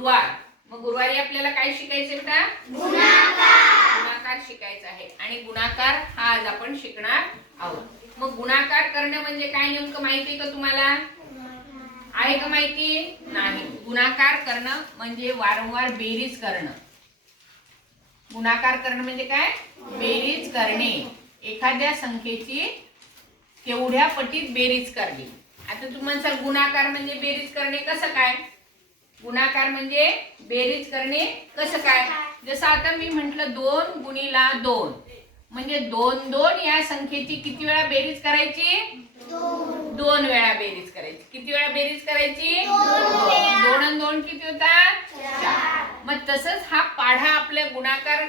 गुरुवार. मग गुरुवारी आपल्याला काय शिकायचं का? गुणाकार शिकायचा आहे. आणि गुणाकार हा आज आपण शिकणार आहोत. मग गुणाकार करणं म्हणजे काय नेमकं माहिती का तुम्हाला? आहे का माहिती? नाही. गुणाकार करणं म्हणजे वारंवार बेरीज करणं. गुणाकार करणं म्हणजे काय? बेरीज करणे. एखाद्या संख्येची तेवढ्या पटीत बेरीज करणे. आता तुम्ही म्हणसाल गुणाकार म्हणजे बेरीज करणे कसं काय? गुणाकार म्हणजे बेरीज करणे कसं काय? जसं आता मी म्हटलं 2 गुणिला 2 म्हणजे 2 2 या संख्येची किती वेळा बेरीज करायची? 2 वेळा बेरीज करायची. किती वेळा बेरीज करायची? 2 आणि 2 किती होतात? 4. मग तसंच हा पाढा आपल्या गुणाकार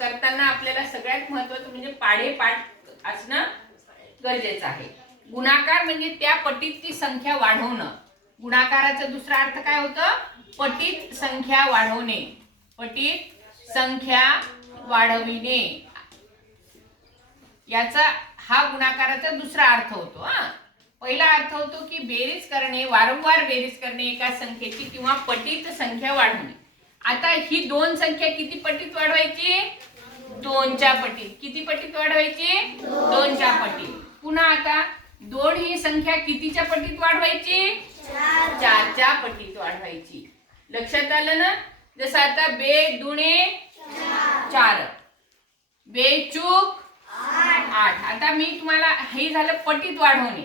करताना आपल्याला सगळ्यात महत्त्वाचं म्हणजे पाढे पाठ असणं गरजेचं आहे. गुणाकार म्हणजे त्या पटीत ती संख्या वाढवणं. गुणाकाराचा दुसरा अर्थ काय होतं? पटीत संख्या वाढवणे. पटीत संख्या वाढविणे याचा हा गुणाकाराचा दुसरा अर्थ होतो. पहिला अर्थ होतो की बेरीज करणे, वारंवार बेरीज करणे एका संख्येची किंवा पटीत संख्या वाढवणे. आता ही दोन संख्या किती पटीत वाढवायची? 2च्या पटीत. किती पटीत वाढवायची? 2च्या पटीत. पुन्हा आता 2 ही संख्या कितीच्या पटीत वाढवायची? 4च्या पटीत वाढवायची. लक्षात आलं ना? जसं आता बे दुणे 4, बेचूक 8. आता मी तुम्हाला हे झालं पटीत वाढवणे.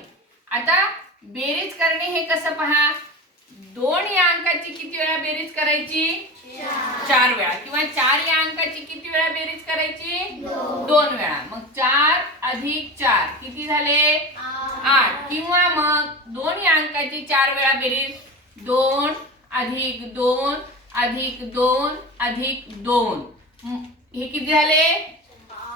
आता बेरीज करणे हे कसं पहा? 2 या अंकाची किती वेळा बेरीज करायची? 4 वेळा. किंवा 4 या अंकाची किती वेळा बेरीज करायची? 2 वेळा. मग 4 अधिक 4 किती झाले? 8. किंवा मग 2 या अंकाची 4 वेळा बेरीज 2 अधिक 2 अधिक 2 अधिक 2 हे किती झाले?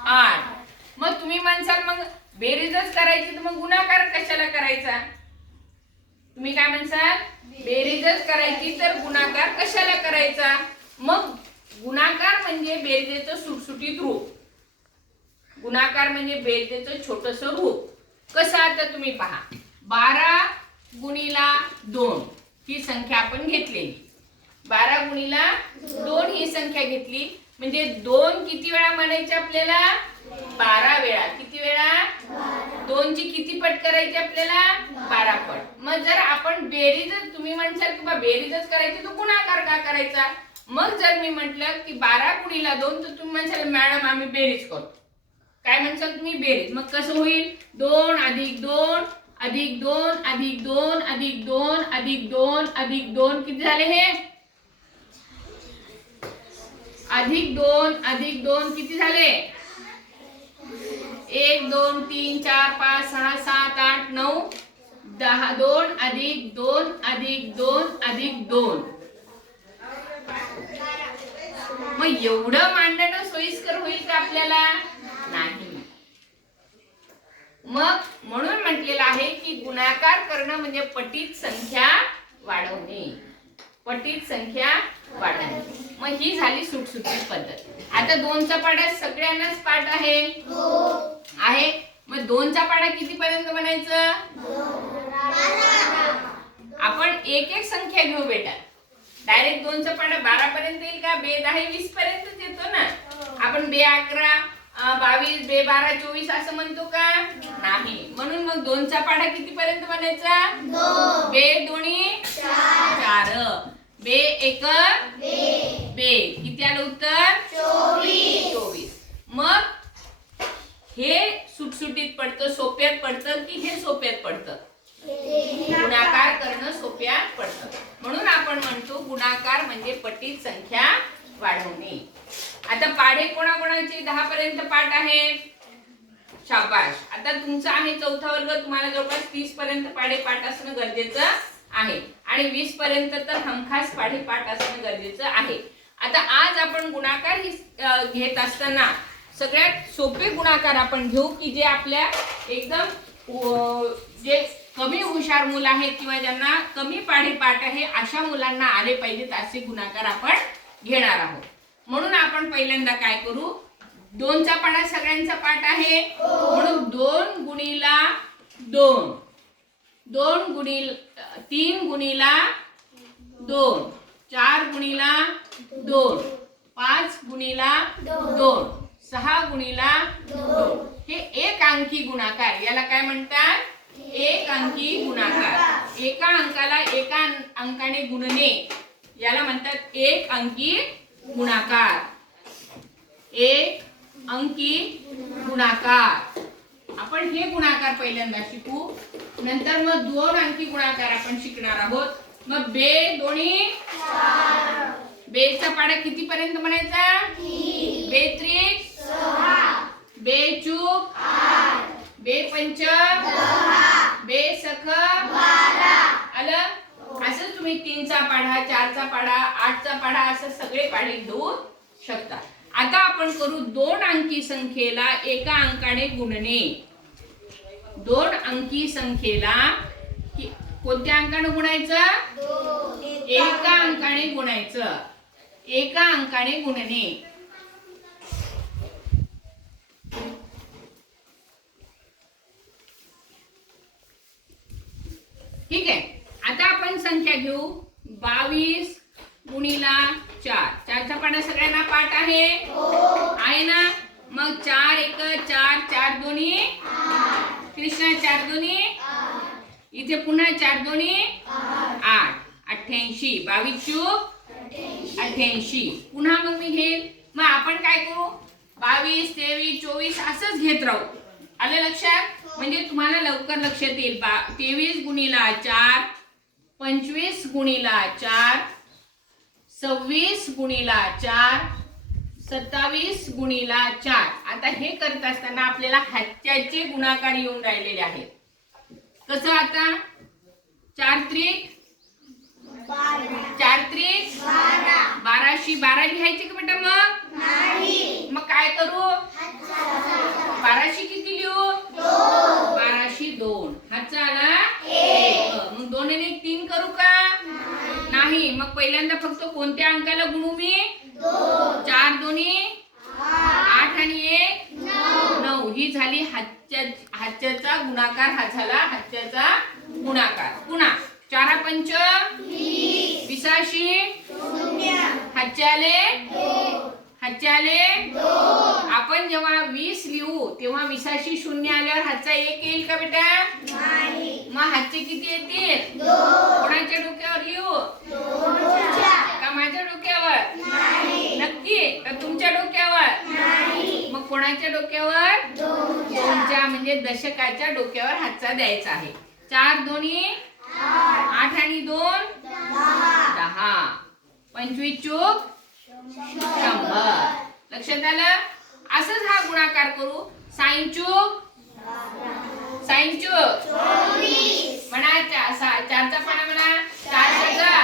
8. मग तुम्ही म्हणसाल मग बेरीजच करायची तर मग गुणाकार कशाला करायचा? तुम्ही काय म्हणसाल? बेरीजच करायची तर गुणाकार कशाला करायचा? मग गुणाकार म्हणजे बेरजेचं सुटसुटीत रूप. गुणाकार म्हणजे बेरजेचं छोटंसं रूप. कसं आता तुम्ही पहा. 12 गुणिला 2 ही संख्या आपण घेतलेली. 12 गुणिला 2 ही संख्या घेतली म्हणजे 2 किती वेळा म्हणायचे आपल्याला? 12 वेळा. किती वेळा? 2 ची किती पट करायची आपल्याला? 12 पट. मग जर आपण बेरीज तुम्ही म्हणशाल की बेरीजच करायची तर गुणाकार का करायचा? मग जर मी म्हटलं की 12 गुणिला 2 तर तुम्ही म्हणशाल मॅडम आम्ही बेरीज करतो. काय म्हणशाल तुम्ही? बेरीज. मग कसं होईल? 2 अधिक 2 अधिक 2 अधिक 2 अधिक 2 अधिक 2 अधिक 2 किती झाले हे? अधिक 2 अधिक 2 किती झाले? 1 2 3 4 5 6 7 8 9 10. 2 अधिक 2 अधिक 2 अधिक 2. मग एवढं मांडणं सोयीस्कर होईल का आपल्याला? नाही. मग म्हणून म्हटलेलं आहे की गुणाकार करणं म्हणजे पटीत संख्या वाढवणे. पटीत संख्या वाढवणे. मग ही झाली सुटसुटीत पद्धत. आता 2चा पाढा सगळ्यांनाच पाठ आहे. आहे. मग 2चा पाढा किती पर्यंत म्हणायचं? आपण एक एक संख्या घेऊ बेटा. डायरेक्ट 2चा पाढा 12 पर्यंत येईल का? बे 10 20 पर्यंत येतो ना. आपण बे 11 22 बे 12 24 असं म्हणतो का? नाही. म्हणून मग 2चा पाढा किती पर्यंत म्हणायचा? बे दोन्ही 4 बे 1 बे. किती आलं उत्तर? 24. मग हे सुटसुटीत पडतं, सोप्यात पडतं की हे सोप्यात पडतं? गुणाकार करणं सोप्यात पडतं. म्हणून आपण म्हणतो गुणाकार म्हणजे पटीत संख्या वाढवणे. आता पाढे कोणाकोणाचे 10 पर्यंत पाठ आहेत? शाबाश. आता तुमचा आहे 4था वर्ग. तुम्हाला जवळपास 30 पर्यंत पाढे पाठ असणं गरजेचं आहे आणि 20 पर्यंत तर हमखास पाढे पाठ असणं गरजेचं आहे. आता आज आपण गुणाकार घेत असताना सगळ्यात सोपे गुणाकार आपण घेऊ की जे आपल्या एकदम जे कमी हुशार मुलं आहेत किंवा ज्यांना कमी पाढे पाठ आहे अशा मुलांना आले पाहिजेत असे गुणाकार आपण घेणार आहोत. म्हणून आपण पहिल्यांदा काय करू? 2चा पाढा सगळ्यांचा पाठ आहे म्हणून 2 गुणिला 2 3 गुणिला 2 4 गुणिला 2, 5 गुणिला 2, 6 गुणिला 2. हे एक अंकी गुणाकार, याला काय म्हणतात? एक अंकी गुणाकार. एका अंकाला एका अंकाने गुणणे याला म्हणतात एक अंकी गुणाकार. एक अंकी गुणाकार. आपण हे गुणाकार पहिल्यांदा शिकू, नंतर मग 2 अंकी गुणाकार आपण शिकणार आहोत. मग बे दोन्ही 4. बेचा पाडा किती पर्यंत म्हणायचा? 3. बे त्रिक 6. बे चूक 8. बे पंच 10. बे सख 12. आलं? असं तुम्ही 3चा पाढा, 4चा पाढा, 8चा पाढा असं सगळे पाढे घेऊ शकता. आता आपण करू 2 अंकी संख्येला एका अंकाने गुणणे. 2 अंकी संख्येला कोणत्या अंकाने गुणायचं? एका अंकाने गुणायचं. एका अंकाने गुणणे. ठीक आहे. आता आपण संख्या घेऊ 22 गुणिला 4. 4चा पाढा सगळ्यांना पाठ आहे? आहे ना? मग 4 1 4, 4 दोन्ही 8. कृष्णा 4 दोन्ही 8. इथे पुन्हा 4 दोन्ही 8. 88. 22 चूक 88. पुन्हा मग मी घेईल. मग आपण काय करू? 22 23 24 असंच घेत राहू. आलं लक्षात? म्हणजे तुम्हाला लवकर लक्षात येईल. 23 गुणिला 4, 25 गुणिला 4, 26 गुणिला 4, 27 गुणिला 4. आता हे करत असताना आपल्याला हातच्याचे गुणाकार येऊन राहिलेले आहेत. कसं आता? 4 त्रिक 4 त्रिक 12. 12 लिहायचे का बेटा? मग नाही. मग काय करू? 12 किती लिहू? 12 2. हातचा आला 1. मग 2 आणि 1 3 करू का? नाही. मग पहिल्यांदा फक्त कोणत्या अंकाला गुणू मी? 4 दोन्ही 8 आणि 1 9. ही झाली हातच्याचा गुणाकार. हा झाला हातच्याचा गुणाकार. पुन्हा 4 पंच 20. 20 हातच्याले 2. आपण जेव्हा 20 लिहू तेव्हा 20 0 आल्यावर हातचा 1 येईल का बेटा? नाही. मग हातचे किती येतील? 2. कोणाच्या डोक्यावर लिहू? का माझ्या डोक्यावर? नाही. नक्की? का तुमच्या डोक्यावर? नाही. मग कोणाच्या डोक्यावर? 2च्या म्हणजे दशकाच्या डोक्यावर हातचा द्यायचा आहे. 4 दोन्ही 8 आणि 2 10. 25 चूक 100. लक्षात आलं? असंच हा गुणाकार करू. साइन चूक 24 म्हणा. 4चा पाढा म्हणा. 4 सगळं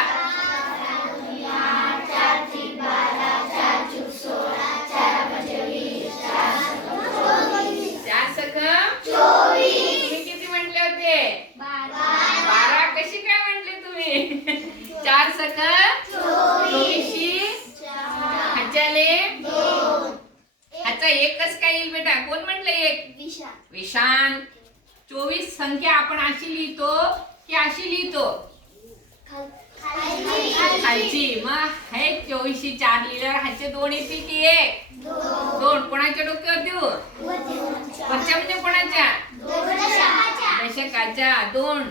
4 सगळं 24. तुम्ही किती म्हटले होते? 12. कशी काय म्हटले तुम्ही? 4 सगळं 24. हातच्याले 2. हातचा 1 कसं काय येईल बेटा? कोण म्हटलं 1? विशान. 24 संख्या आपण अशी लिहितो की अशी लिहितो? खालची. मग हे 24 4 लिहिल्यावर हातचे 2 येतील की 1? 2. कोणाच्या डोक्यावर देऊ? वरच्या म्हणजे कोणाच्या? दशकाच्या. 2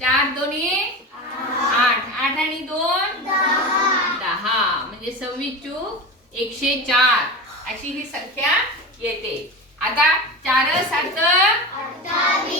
4 दोन्ही 8. 8 आणि 2 10. म्हणजे 26 चूक 104 अशी ही संख्या येते. आता 4 7 28.